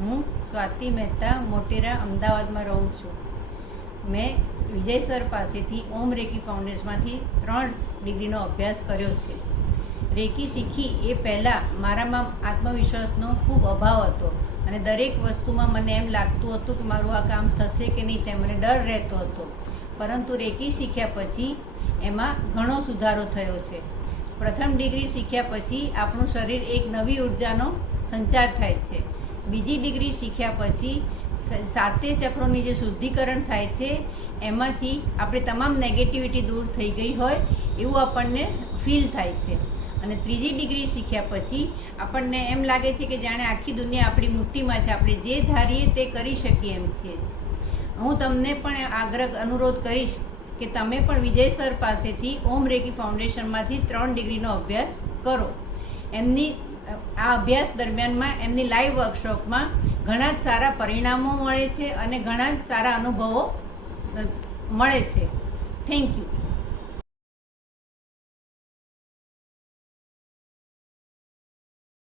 હું સ્વાતિ મહેતા મોટેરા અમદાવાદમાં રહું છું. મેં વિજય સર પાસેથી ઓમ રેકી ફાઉન્ડેશનમાંથી 3 ડિગ્રીનો અભ્યાસ કર્યો છે. રેકી શીખી એ પહેલાં મારામાં આત્મવિશ્વાસનો ખૂબ અભાવ હતો અને દરેક વસ્તુમાં મને એમ લાગતું હતું કે મારું આ કામ થશે કે નહીં, તે મને ડર રહેતો હતો. પરંતુ રેકી શીખ્યા પછી એમાં ઘણો સુધારો થયો છે. પ્રથમ ડિગ્રી શીખ્યા પછી આપણું શરીર એક નવી ઉર્જાનો સંચાર થાય છે. બીજી ડિગ્રી શીખ્યા પછી 7 ચક્રોની જે શુદ્ધિકરણ થાય છે એમાંથી આપણે તમામ નેગેટિવિટી દૂર થઈ ગઈ હોય એવું આપણને ફીલ થાય છે. અને ત્રીજી ડિગ્રી શીખ્યા પછી આપણને એમ લાગે છે કે જાણે આખી દુનિયા આપણી મુઠ્ઠીમાં છે, આપણે જે ધારીએ તે કરી શકીએ એમ છીએ. હું તમને પણ અનુરોધ કરીશ કે તમે પણ વિજય સર પાસેથી ઓમ રેકી ફાઉન્ડેશનમાંથી 3 ડિગ્રીનો અભ્યાસ કરો. એમની આ અભ્યાસ દરમિયાનમાં એમની લાઈવ વર્કશોપમાં ઘણા જ સારા પરિણામો મળે છે અને ઘણા જ સારા અનુભવો મળે છે. Thank you.